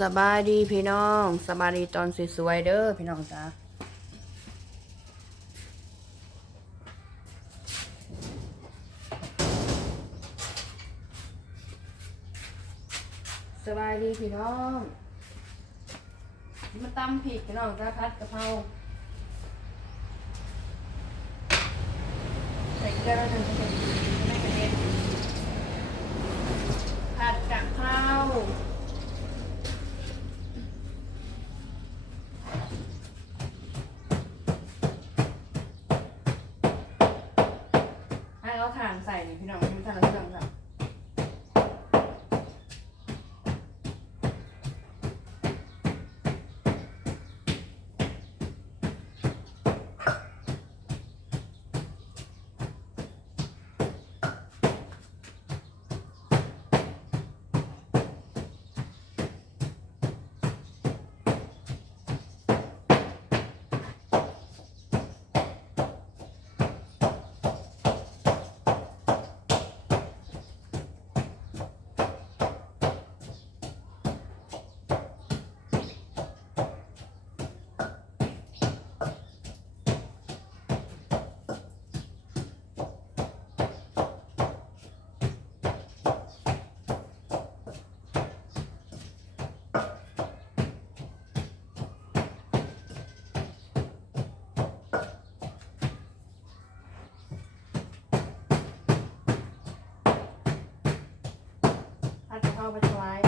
สบายดีพี่น้อง สบายดีตอนสวยๆเด้อพี่น้องจ้าสบายดีพี่น้อง มาตำผิดพี่น้องจ้าพัดกะเพราใส่เกลือแล้วถึงจะเป็นไม่กระเด็นผัดกะเพรา ให้เอาถ่านใส่นี่พี่น้องมันถ่านละเครื่องค่ะผัดกะ เพราไปถวาย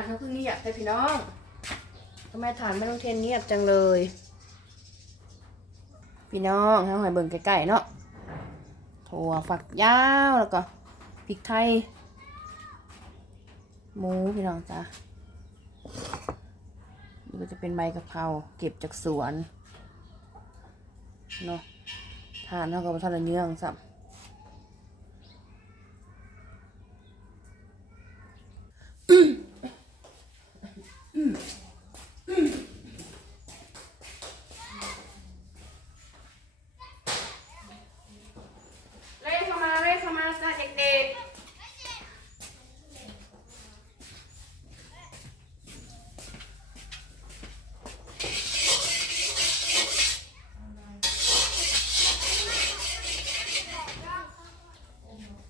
านเขาเพิ่งเงียบแต่พี่น้องทำไมถ่านไม่ต้องเทนเงียบจังเลย พี่น้องให้หอยเบิ่งใกล้ๆเนาะถั่วฝักยาวแล้วก็พริกไทยหมูพี่น้องจ้ะนี่ก็จะเป็นใบกะเพราเก็บจากสวนเนาะทานเท่ากับทานละเยื่องสับเล่เข้ามาเล่เข้ามาจ้าเด็กๆ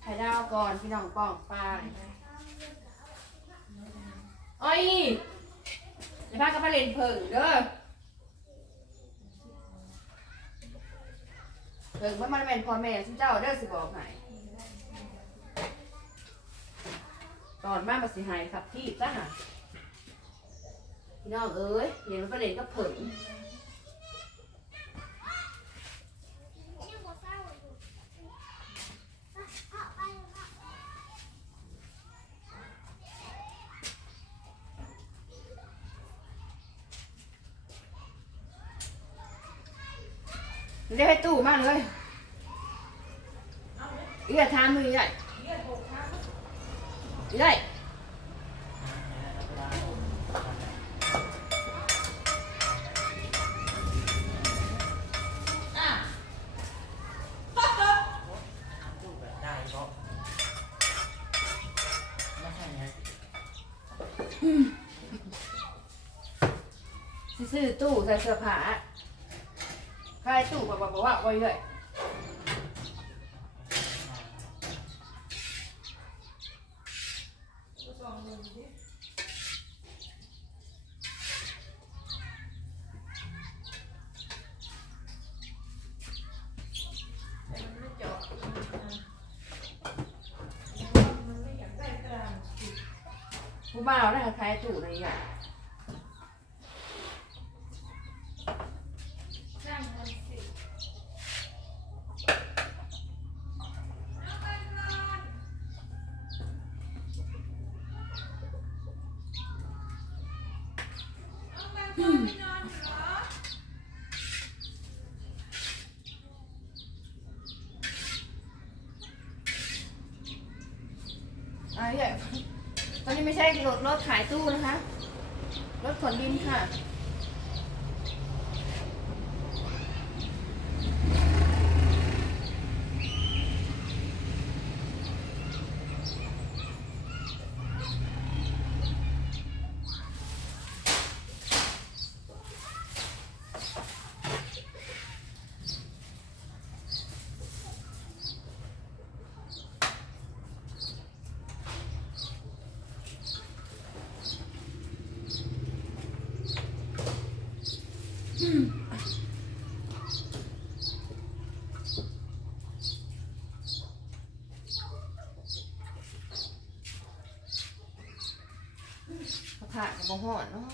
ไข่ดาวก่ อนพี่น้องป้องปลาโอ้ยอย่าพากันมาเล่นเพิ่งเด้อเพิ่งว่ามันเป็นพ่อแม่ที่เจ้าเด้อสิบอกให้ตอนมามาสิหายขับที่จ้าน่ะพี่น้องเอ้ยเห็นมันไปเล่นก็เพิ่ง เรียกให้ตู้ มากเลยอีกอย่าทานมือใหญ่ใหญ่ซื้อตู้ใส่เสื้อผ้า ใครตู่บอกบอกว่าไปเลยผู้บ่าวนะใครตู่ในอย่าง ตอนนี้ไม่ใช่รถรถขายตู้นะคะ รถขนดินค่ะ กระถางกับบ่ห่อนเนาะ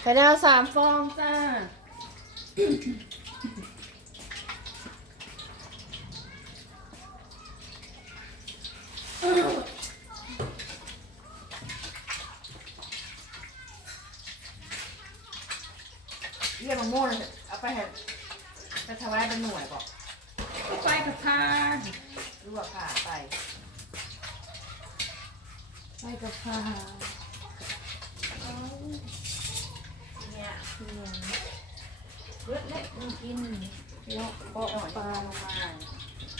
ไข่ดาวสามฟองจ้าเรียกมะม่วงเลยเอาไปให้ไปทำอะไรเป็นหน่วยบอกไปกับพาหรือว่าผ่าไป ไปกับพาเนี่ยเพียงเลือดเล็กมึงกินเลาะปอกเกาะปปลาลงมา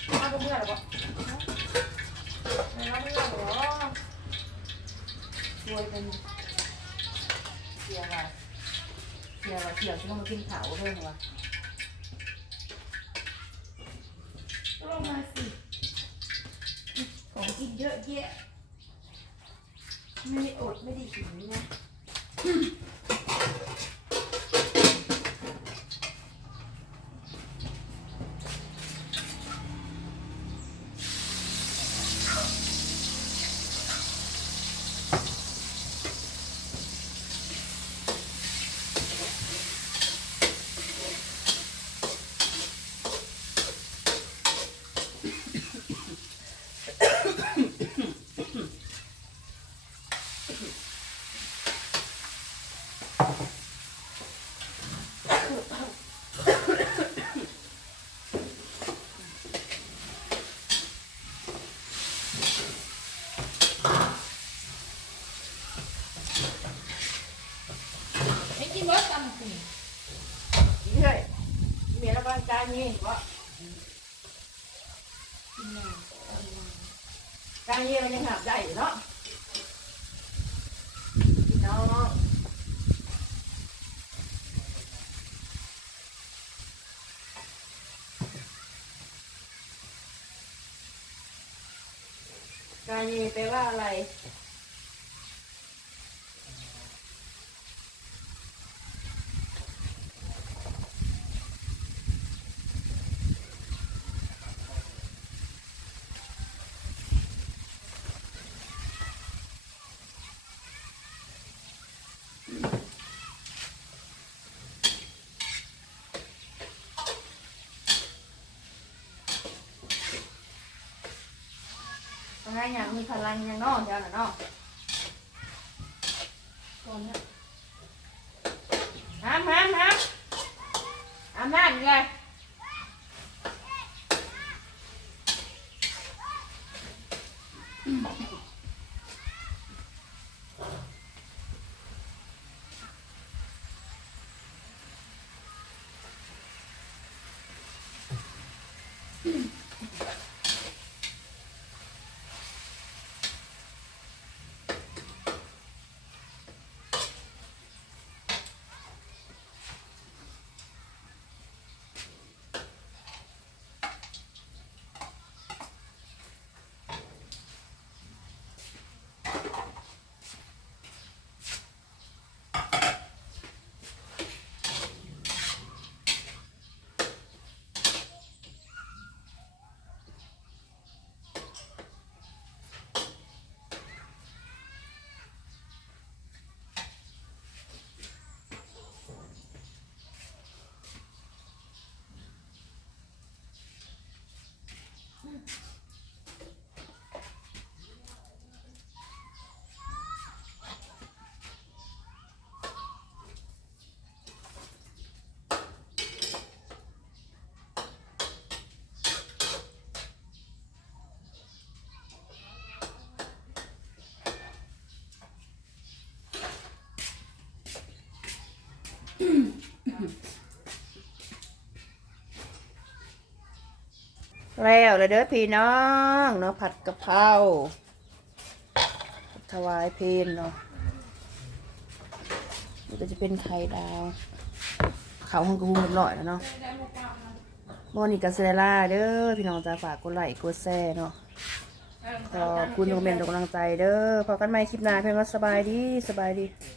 เอาเมื่อไหรอไม่เอาไม่อหรอช่วยเป็นเสียอะเสียอะเสียที่ต้องมากินเผาวยเหรอวะลงมาสิของกินเยอะแยะ ไม่ได้อดไม่ได้หิวนะ ไม่กินรสตำสิ เรื่อยเมี ยระบางการนี่วะกินหน่อยการนี่มันยังหับได้อยู่เนาะพี่น้องการนี่แปลว่าอะไรังไงเนี่ยมีพลังยังน้องเท่านั้นเนาะก่อนนะห้ามห้ามห้ามห้ามห้ามเลยอืม แล้วเลยเด้อพี่น้องเนาะผัดกะเพราถวายเพลนเนาะนี่ก็จะเป็นไข่ดาวเขาห้องกระหุงเรียบร้อยแล้วเนาะโมนี่กาเซล่าเด้อพี่น้องจะฝากกดไลค์กดแชร์เนาะขอบคุณทุกเมนต์ทุกกำลังใจเด้อพอกันใหม่คลิปหน้าเพื่อนว่าสบายดีสบายดี